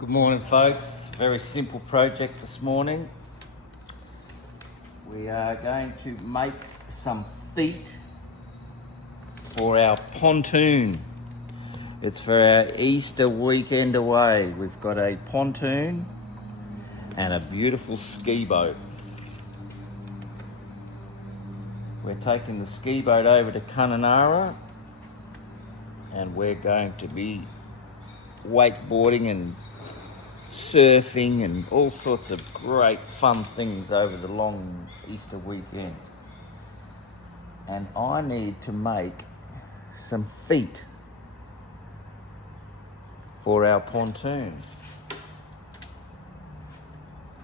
Good morning, folks. Very simple project this morning. We are going to make some feet for our pontoon. It's for our Easter weekend away. We've got a pontoon and a beautiful ski boat. We're taking the ski boat over to Kununurra and we're going to be wakeboarding and surfing and all sorts of great fun things over the long Easter weekend. And I need to make some feet for our pontoon.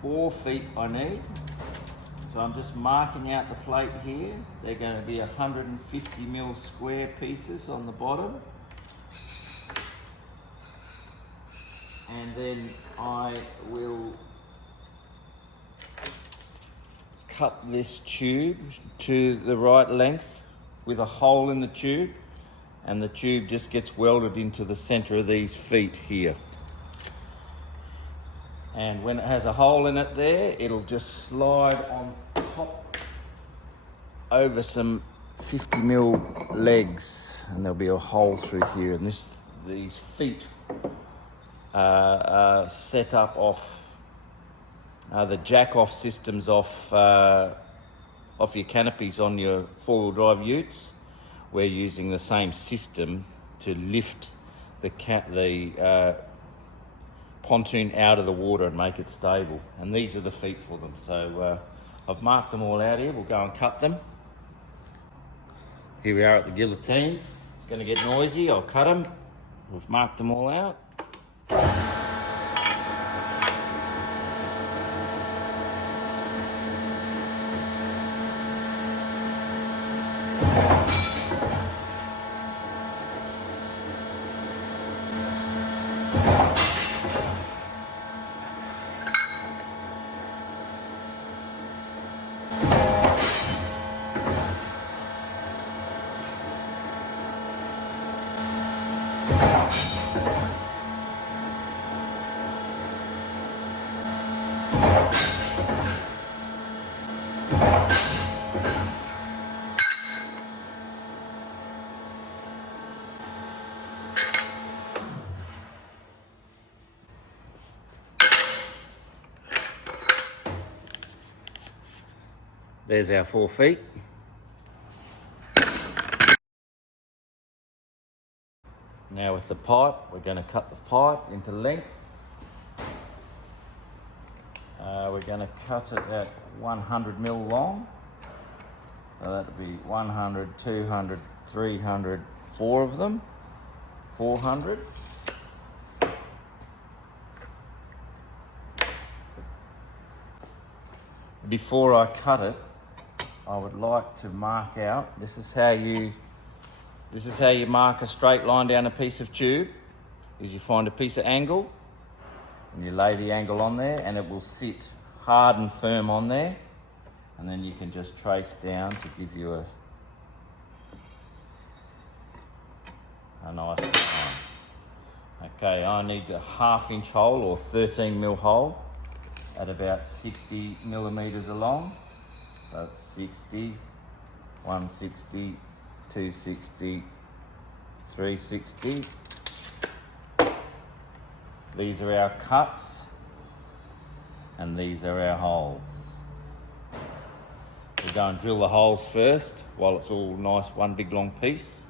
4 feet I need. So I'm just marking out the plate here. They're going to be 150mm square pieces on the bottom. And then I will cut this tube to the right length with a hole in the tube, and the tube just gets welded into the center of these feet here. And when it has a hole in it there, it'll just slide on top over some 50mm legs, and there'll be a hole through here. And these feet set up off the jack-off systems off your canopies on your four-wheel drive utes. We're using the same system to lift the pontoon out of the water and make it stable. And these are the feet for them. So I've marked them all out here. We'll go and cut them. Here we are at the guillotine. It's going to get noisy. I'll cut them. We've marked them all out. There's our 4 feet. Now with the pipe, we're going to cut the pipe into length. We're going to cut it at 100mm long. So that'll be 100, 200, 300, 4 of them, 400. Before I cut it, I would like to mark out, this is how you mark a straight line down a piece of tube, is you find a piece of angle and you lay the angle on there and it will sit hard and firm on there, and then you can just trace down to give you a nice line. Okay, I need a 1/2 inch hole or 13mm hole at about 60mm along. So it's 60, 160, 260, 360. These are our cuts and these are our holes. We'll go and drill the holes first while it's all nice, one big long piece.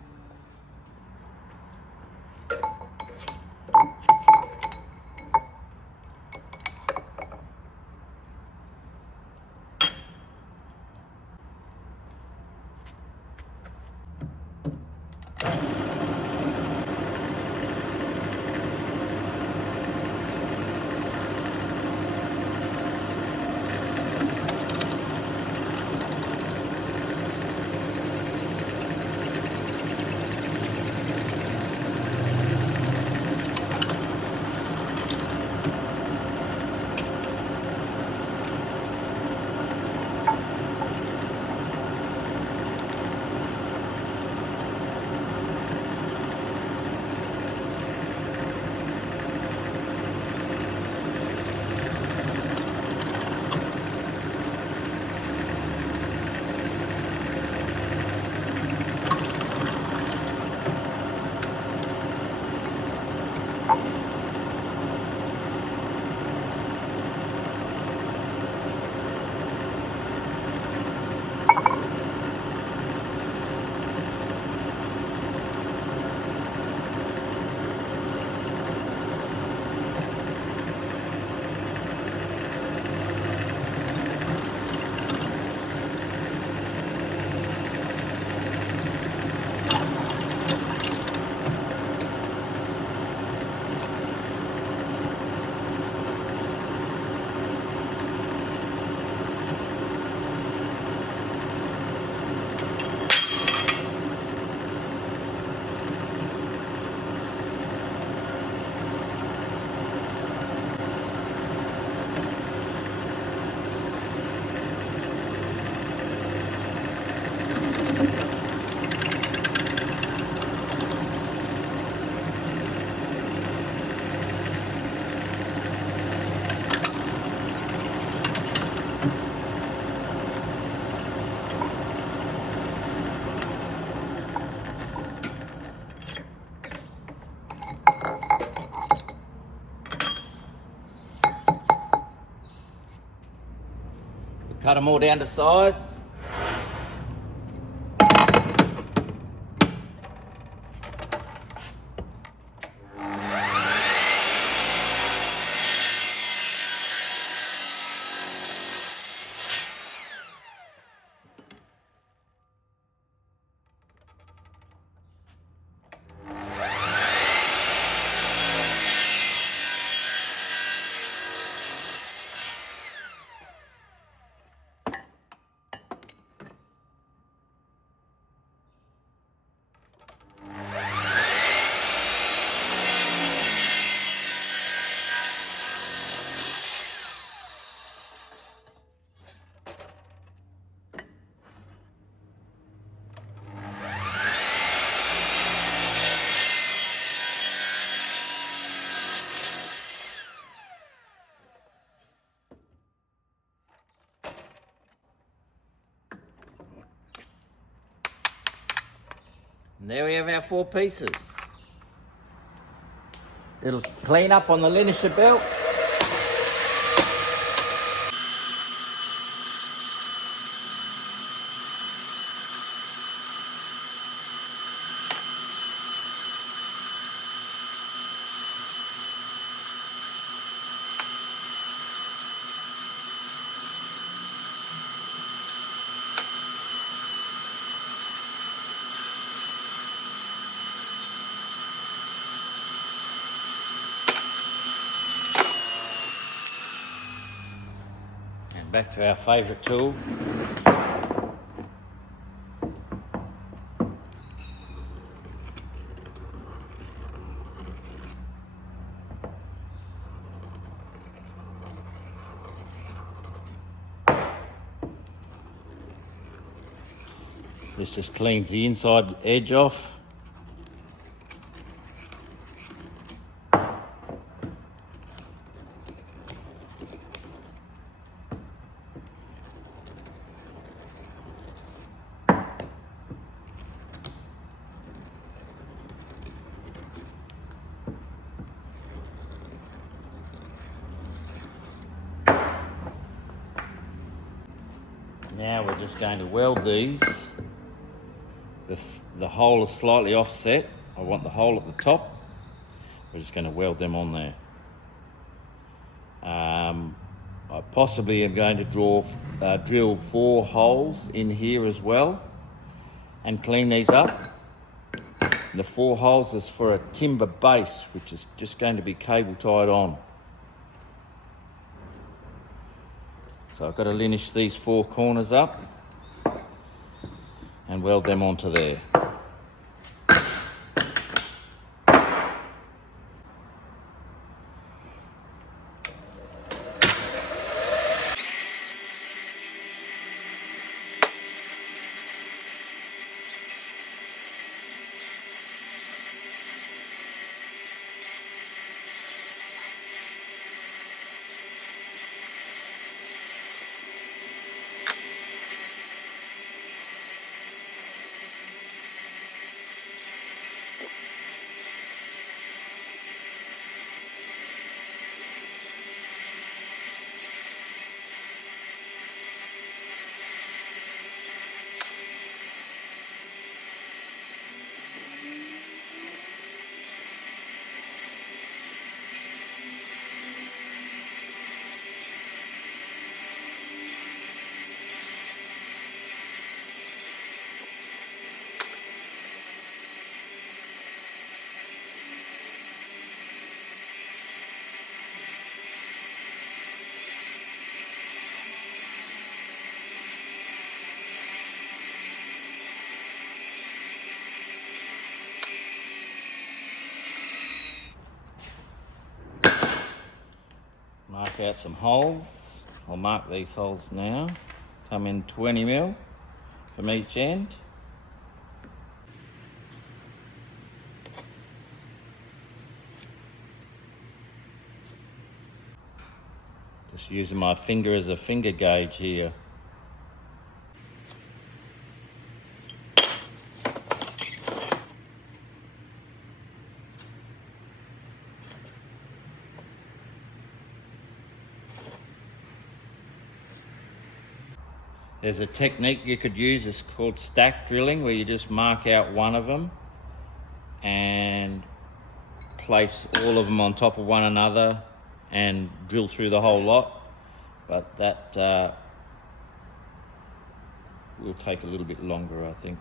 Cut them all down to size. And there we have our 4 pieces. It'll clean up on the linisher belt. And back to our favourite tool. This just cleans the inside edge off. Now we're just going to weld these. The hole is slightly offset. I want the hole at the top. We're just going to weld them on there. I possibly am going to drill 4 holes in here as well and clean these up. The 4 holes is for a timber base, which is just going to be cable tied on. So I've got to linish these 4 corners up and weld them onto there. Mark out some holes. I'll mark these holes now. Come in 20mm from each end. Just using my finger as a finger gauge here. There's a technique you could use, it's called stack drilling, where you just mark out one of them and place all of them on top of one another and drill through the whole lot. But that will take a little bit longer, I think.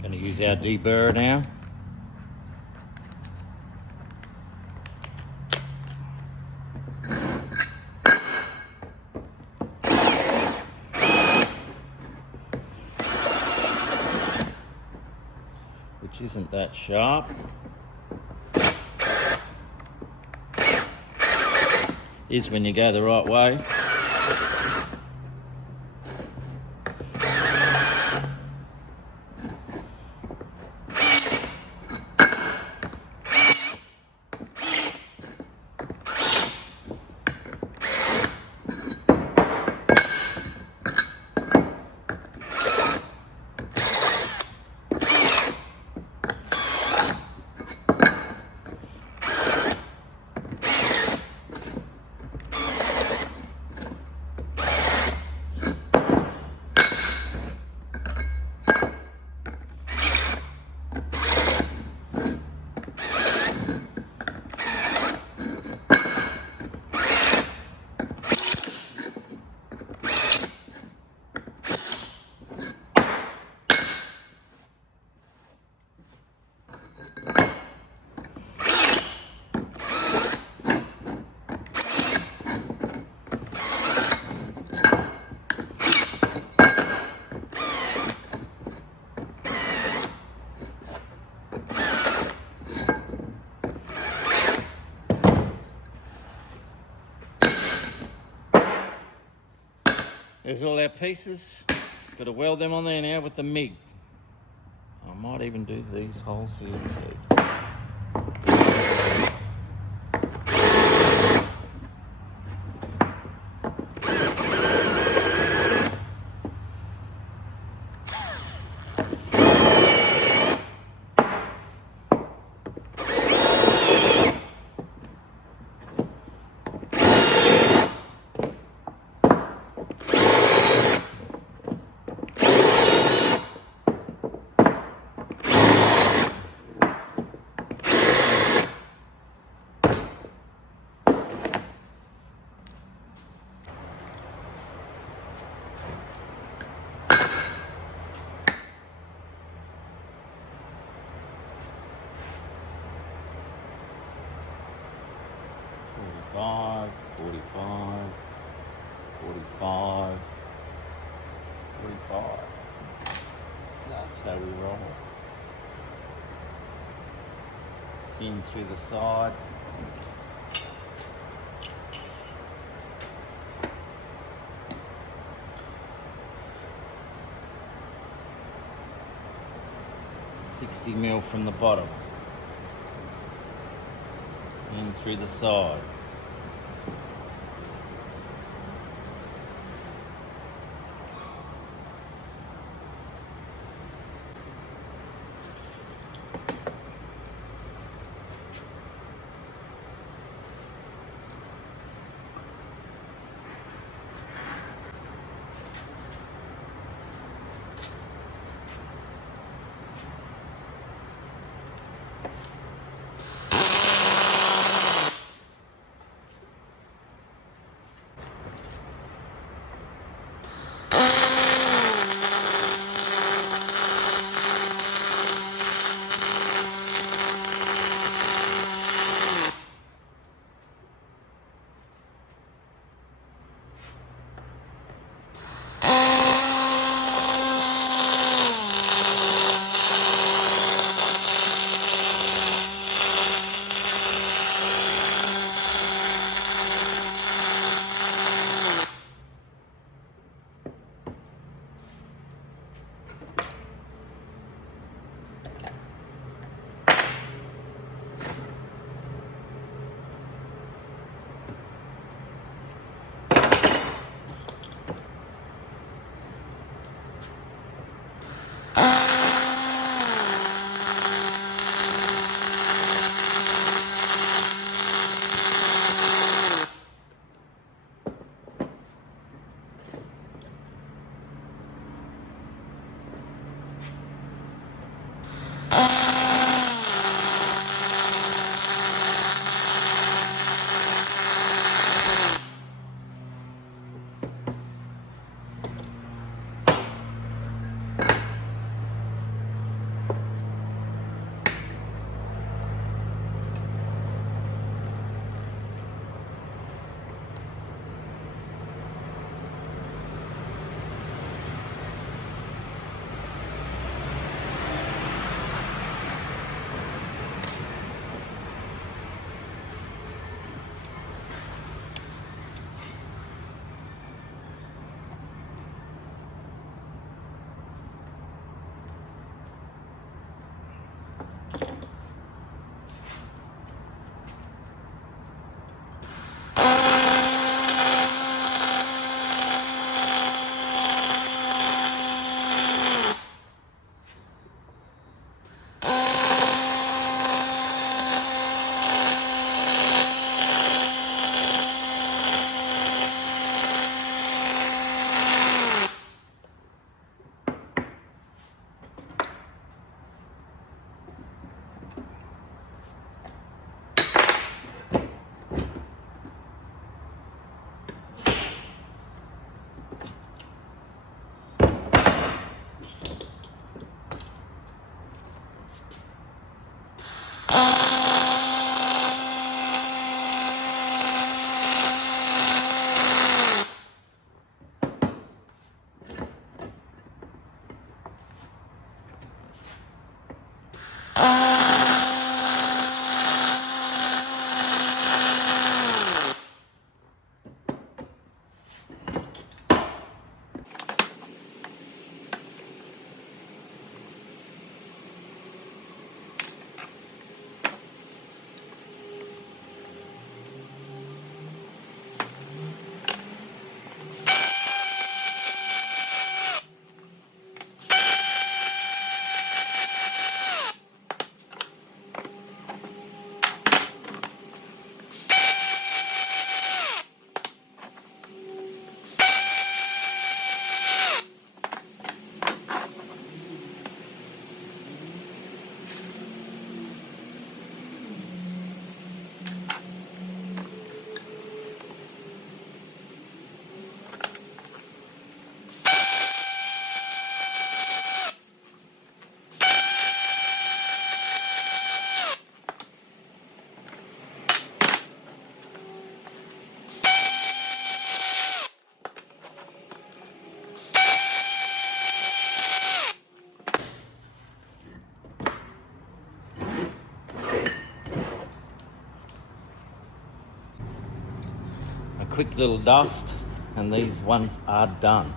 Going to use our deburrer now. Which isn't that sharp. Is when you go the right way. There's all our pieces. Just got to weld them on there now with the MIG. I might even do these holes here too. Forty-five, 45, 45. That's how we roll. In through the side. $60mm from the bottom. In through the side. quick little dust, and these ones are done.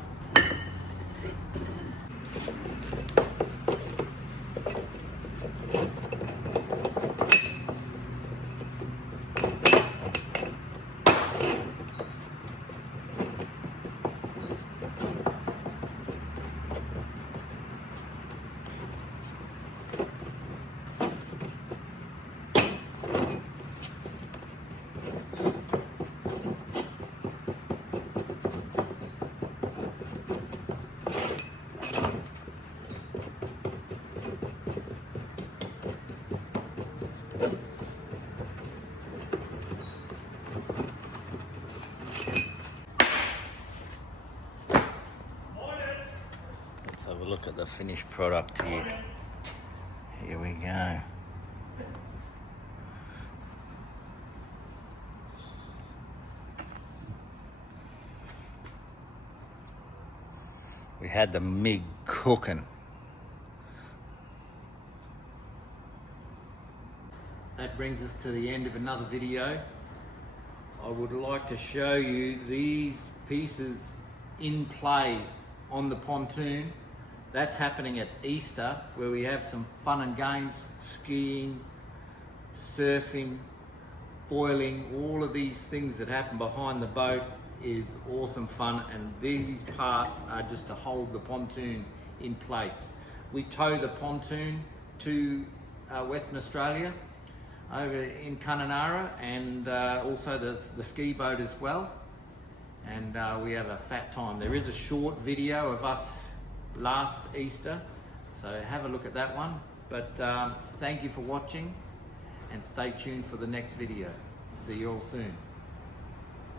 Let's have a look at the finished product here. Here we go. We had the MIG cooking. That brings us to the end of another video. I would like to show you these pieces in play on the pontoon. That's happening at Easter, where we have some fun and games, skiing, surfing, foiling, all of these things that happen behind the boat is awesome fun, and these parts are just to hold the pontoon in place. We tow the pontoon to Western Australia, over in Kununurra, and also the ski boat as well, and we have a fat time. There is a short video of us last Easter, so have a look at that one. But thank you for watching, and stay tuned for the next video. See you all soon.